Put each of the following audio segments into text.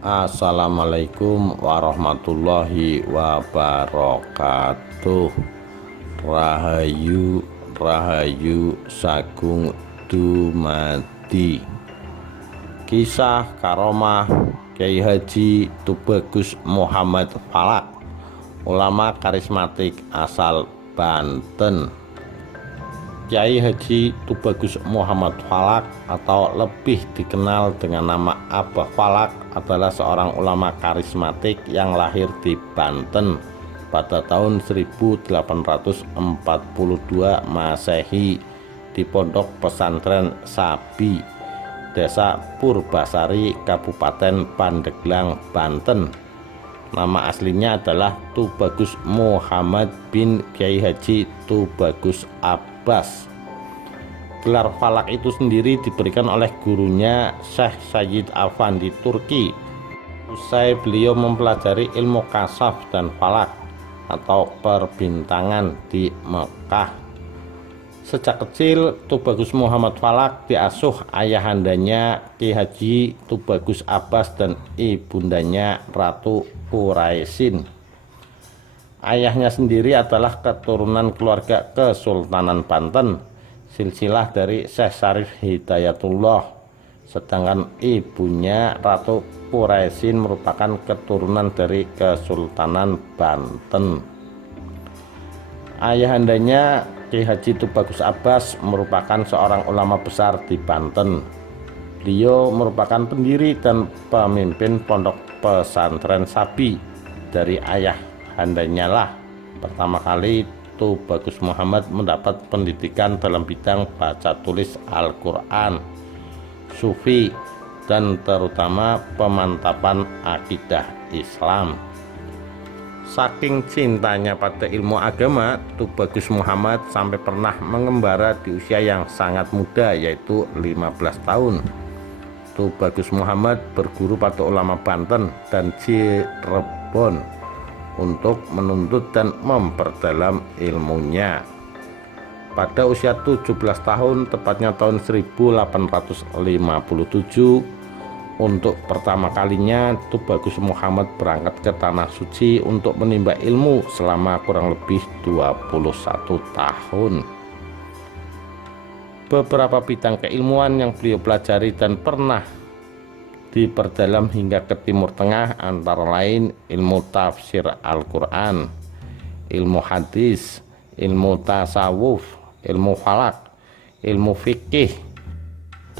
Assalamualaikum warahmatullahi wabarakatuh. Rahayu Rahayu Sagung Dumadi. Kisah karomah Kyai Haji Tubagus Muhammad Falak, ulama karismatik asal Banten. Kyai Haji Tubagus Muhammad Falak atau lebih dikenal dengan nama Abah Falak adalah seorang ulama karismatik yang lahir di Banten pada tahun 1842 Masehi di Pondok Pesantren Sabi, Desa Purbasari, Kabupaten Pandeglang, Banten. Nama aslinya adalah Tubagus Muhammad bin Kyai Haji Tubagus Abbas. Gelar falak itu sendiri diberikan oleh gurunya Syekh Sayyid Afandi Turki usai beliau mempelajari ilmu kasaf dan falak atau perbintangan di Mekah. Sejak kecil, Tubagus Muhammad Falak diasuh ayahandanya Ki Haji Tubagus Abbas dan ibundanya Ratu Quraisyin. Ayahnya sendiri adalah keturunan keluarga Kesultanan Banten, silsilah dari Syekh Syarif Hidayatullah, sedangkan ibunya Ratu Quraisyin merupakan keturunan dari Kesultanan Banten. Ayahandanya Ki Haji Tubagus Abbas merupakan seorang ulama besar di Banten. Beliau merupakan pendiri dan pemimpin pondok pesantren Sabi. Dari ayahandanya lah pertama kali Tubagus Muhammad mendapat pendidikan dalam bidang baca tulis Al-Quran, sufi, dan terutama pemantapan akidah Islam. Saking cintanya pada ilmu agama, Tubagus Muhammad sampai pernah mengembara di usia yang sangat muda, yaitu 15 tahun. Tubagus Muhammad berguru pada ulama Banten dan Cirebon untuk menuntut dan memperdalam ilmunya. Pada usia 17 tahun, tepatnya tahun 1857, untuk pertama kalinya Tubagus Muhammad berangkat ke Tanah Suci untuk menimba ilmu selama kurang lebih 21 tahun. Beberapa bidang keilmuan yang beliau pelajari dan pernah diperdalam hingga ke Timur Tengah antara lain ilmu tafsir Al-Quran, ilmu hadis, ilmu tasawuf, ilmu falak, ilmu fikih,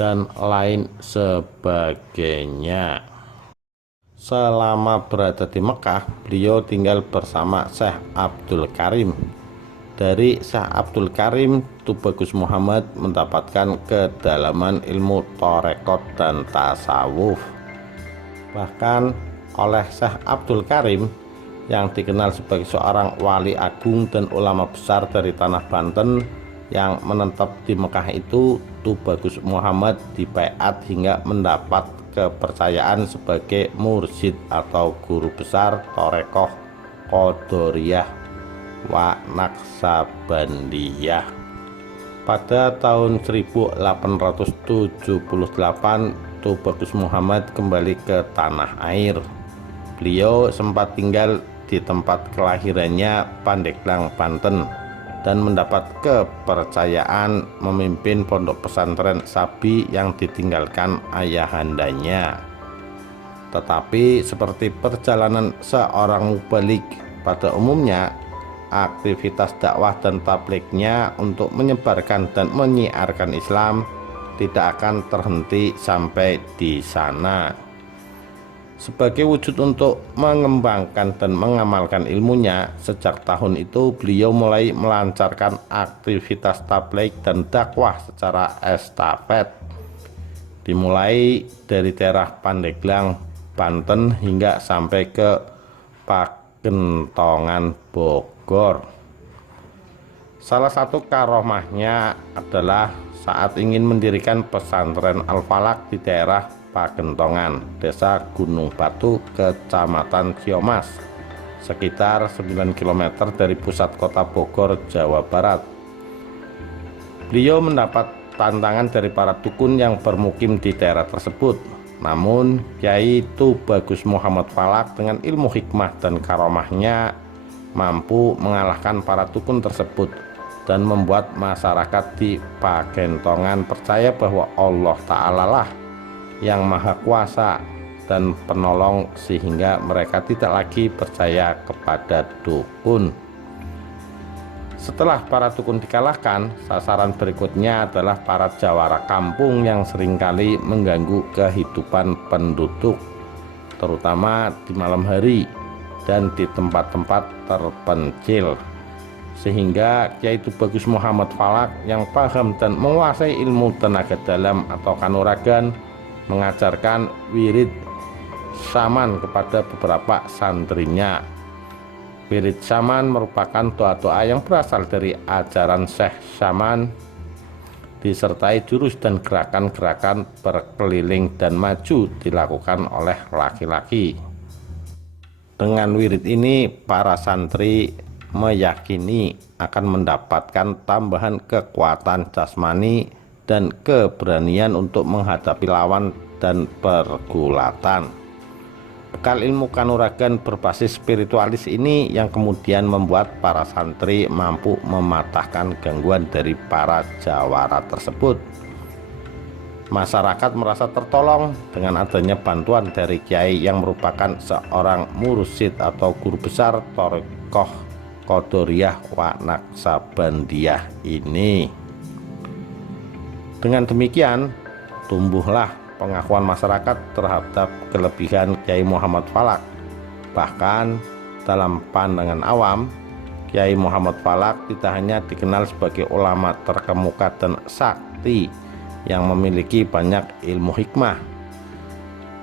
dan lain sebagainya. Selama berada di Mekah, beliau tinggal bersama Syekh Abdul Karim. Dari Syekh Abdul Karim, Tubagus Muhammad mendapatkan kedalaman ilmu torekot dan tasawuf. Bahkan oleh Syekh Abdul Karim yang dikenal sebagai seorang wali agung dan ulama besar dari tanah Banten yang menetap di Mekah itu, Tubagus Muhammad dibaiat hingga mendapat kepercayaan sebagai mursyid atau guru besar Torekoh Qadariyah wa Naksabandiyah. Pada tahun 1878, Tubagus Muhammad kembali ke tanah air. Beliau sempat tinggal di tempat kelahirannya, Pandeglang, Banten, dan mendapat kepercayaan memimpin pondok pesantren Sabi yang ditinggalkan ayahandanya. Tetapi seperti perjalanan seorang mubalik pada umumnya, aktivitas dakwah dan tablignya untuk menyebarkan dan menyiarkan Islam tidak akan terhenti sampai di sana. Sebagai wujud untuk mengembangkan dan mengamalkan ilmunya, sejak tahun itu beliau mulai melancarkan aktivitas tabligh dan dakwah secara estafet, dimulai dari daerah Pandeglang, Banten hingga sampai ke Pagentongan, Bogor. Salah satu karomahnya adalah saat ingin mendirikan pesantren Al-Falak di daerah Pagentongan, Desa Gunung Batu, Kecamatan Ciomas, sekitar 9 km dari pusat kota Bogor, Jawa Barat. Beliau mendapat tantangan dari para dukun yang bermukim di daerah tersebut. Namun Kiai Tubagus Muhammad Falak dengan ilmu hikmah dan karomahnya mampu mengalahkan para dukun tersebut dan membuat masyarakat di Pagentongan percaya bahwa Allah Ta'ala lah yang maha kuasa dan penolong, sehingga mereka tidak lagi percaya kepada dukun. Setelah para dukun dikalahkan, sasaran berikutnya adalah para jawara kampung yang seringkali mengganggu kehidupan penduduk, terutama di malam hari dan di tempat-tempat terpencil. Sehingga Kiai Tubagus Muhammad Falak yang paham dan menguasai ilmu tenaga dalam atau kanuragan mengajarkan wirid saman kepada beberapa santrinya. Wirid saman merupakan doa-doa yang berasal dari ajaran Syekh Saman, disertai jurus dan gerakan-gerakan berkeliling dan maju dilakukan oleh laki-laki. Dengan wirid ini, para santri meyakini akan mendapatkan tambahan kekuatan jasmani dan keberanian untuk menghadapi lawan dan pergulatan. Bekal ilmu kanuragan berbasis spiritualis ini yang kemudian membuat para santri mampu mematahkan gangguan dari para jawara tersebut. Masyarakat merasa tertolong dengan adanya bantuan dari kiai yang merupakan seorang mursyid atau guru besar Thariqah Qadariyah wa Naqsabandiyah ini. Dengan demikian, tumbuhlah pengakuan masyarakat terhadap kelebihan Kiai Muhammad Falak. Bahkan dalam pandangan awam, Kiai Muhammad Falak tidak hanya dikenal sebagai ulama terkemuka dan sakti yang memiliki banyak ilmu hikmah.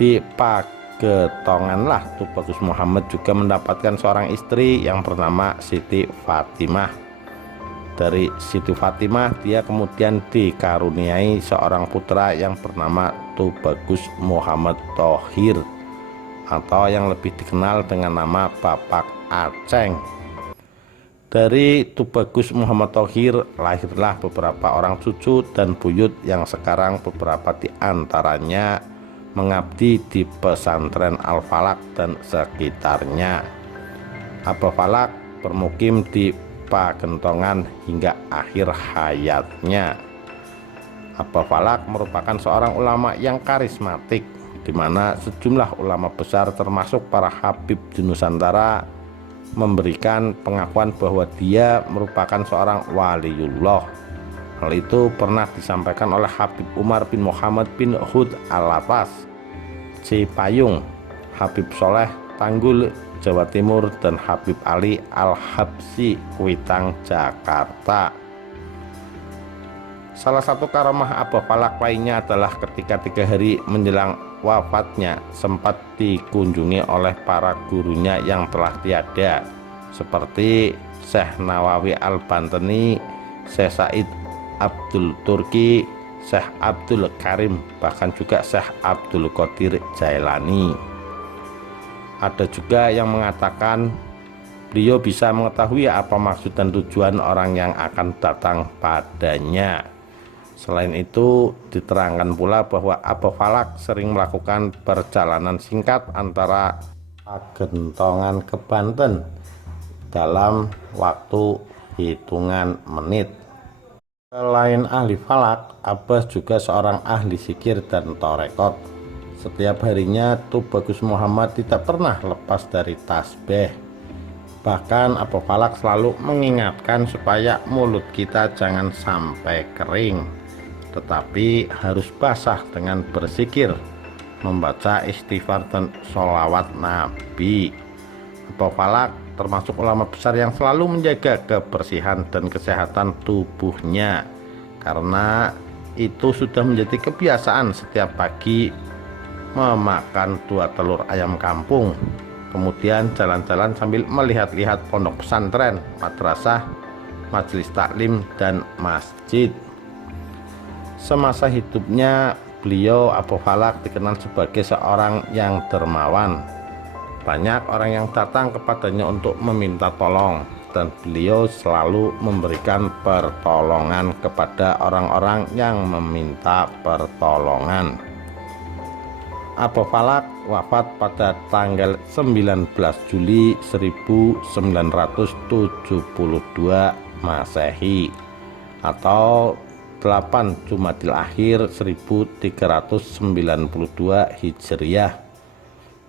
Di Pagetonganlah Tubagus Muhammad juga mendapatkan seorang istri yang bernama Siti Fatimah. Dari Siti Fatimah dia kemudian dikaruniai seorang putra yang bernama Tubagus Muhammad Thohir, atau yang lebih dikenal dengan nama Bapak Aceng. Dari Tubagus Muhammad Thohir lahirlah beberapa orang cucu dan buyut yang sekarang beberapa di antaranya mengabdi di pesantren Al-Falak dan sekitarnya. Abah Falak bermukim di Pagentongan hingga akhir hayatnya. Abah Falak merupakan seorang ulama yang karismatik, di mana sejumlah ulama besar termasuk para habib di Nusantara memberikan pengakuan bahwa dia merupakan seorang waliullah. Hal itu pernah disampaikan oleh Habib Umar bin Muhammad bin Hud Alatas, Cipayung, Habib Soleh Tanggul Jawa Timur, dan Habib Ali Al-Habsi Kuitang Jakarta. Salah satu karamah Abah Falak lainnya adalah ketika 3 hari menjelang wafatnya sempat dikunjungi oleh para gurunya yang telah tiada, seperti Syekh Nawawi Al-Bantani, Syekh Said Abdul Turki, Syekh Abdul Karim, bahkan juga Syekh Abdul Qadir Jailani. Ada juga yang mengatakan beliau bisa mengetahui apa maksud dan tujuan orang yang akan datang padanya. Selain itu, diterangkan pula bahwa Abah Falak sering melakukan perjalanan singkat antara Pagentongan ke Banten dalam waktu hitungan menit. Selain ahli falak, Abah juga seorang ahli zikir dan torekot. Setiap harinya Tubagus Muhammad tidak pernah lepas dari tasbih. Bahkan Abah Falak selalu mengingatkan supaya mulut kita jangan sampai kering, tetapi harus basah dengan berzikir, membaca istighfar dan sholawat Nabi. Abah Falak termasuk ulama besar yang selalu menjaga kebersihan dan kesehatan tubuhnya, karena itu sudah menjadi kebiasaan setiap pagi memakan 2 telur ayam kampung, kemudian jalan-jalan sambil melihat-lihat pondok pesantren, madrasah, majelis taklim, dan masjid. Semasa hidupnya beliau Abah Falak dikenal sebagai seorang yang dermawan. Banyak orang yang datang kepadanya untuk meminta tolong, dan beliau selalu memberikan pertolongan kepada orang-orang yang meminta pertolongan. Abu Falak wafat pada tanggal 19 Juli 1972 Masehi atau 8 Jumadil Akhir 1392 Hijriah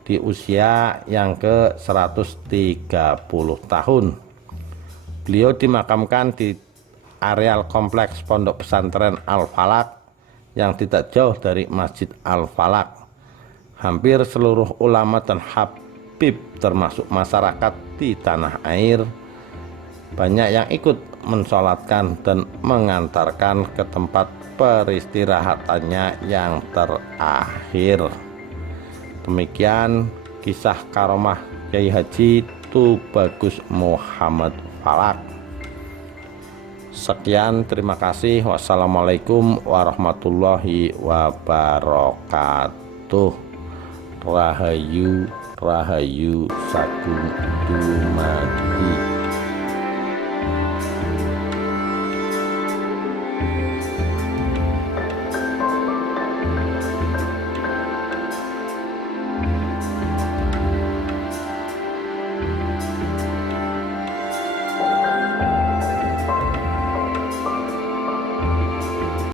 di usia yang ke-130 tahun. Beliau dimakamkan di areal kompleks Pondok Pesantren Al-Falak yang tidak jauh dari Masjid Al-Falak. Hampir seluruh ulama dan habib termasuk masyarakat di tanah air banyak yang ikut mensolatkan dan mengantarkan ke tempat peristirahatannya yang terakhir. Demikian kisah karomah Kiai Haji Tubagus Muhammad Falak. Sekian, terima kasih. Wassalamualaikum warahmatullahi wabarakatuh. Rahayu Rahayu Sagung Dumadi.